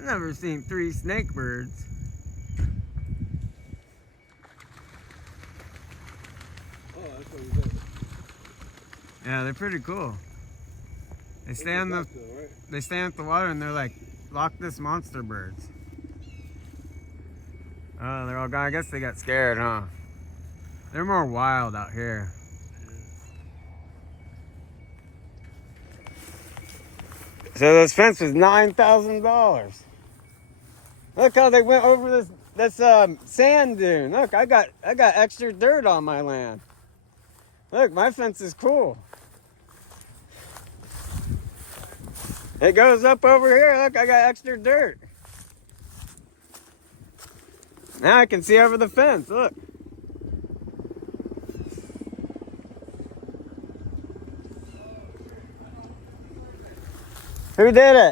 I've never seen 3 snake birds. Oh, that's what we did. Yeah, they're pretty cool. They stay on the Right? they stay at the water and they're like Loch Ness monster birds. Oh, they're all gone. I guess they got scared, huh? They're more wild out here. So this fence was $9,000. Look how they went over this sand dune. Look, I got extra dirt on my land. Look, my fence is cool. It goes up over here. Look, I got extra dirt. Now I can see over the fence. Look. Who did it?